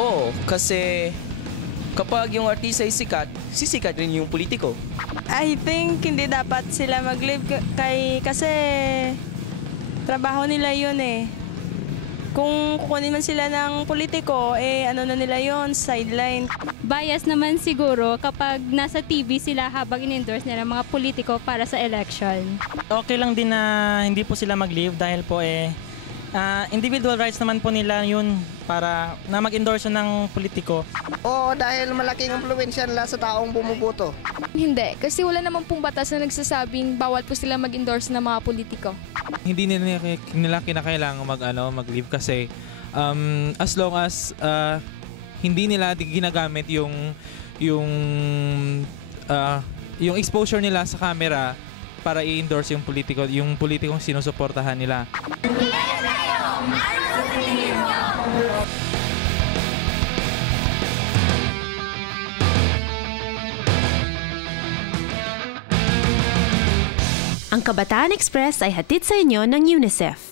Oo, kasi kapag yung artista ay sikat, sisikat rin yung politiko. I think hindi dapat sila mag-live kasi trabaho nila yun eh. Kung kukunin man sila ng politiko, ano na nila yun, sideline. Bias naman siguro kapag nasa TV sila habang in-endorse nila mga politiko para sa election. Okay lang din na hindi po sila mag-leave dahil po individual rights naman po nila yun para na mag-endorse ng politiko. Oo, dahil malaking impluwensya nila sa taong bumuboto. Hindi, kasi wala naman pong batas na nagsasabing bawal po sila mag-endorse ng mga politiko. Hindi nila kinakailangan mag-leave kasi as long as hindi nila ginagamit yung exposure nila sa camera para i-endorse yung politikong sinusuportahan nila. Ang Kabataan Express ay hatid sa inyo ng UNICEF.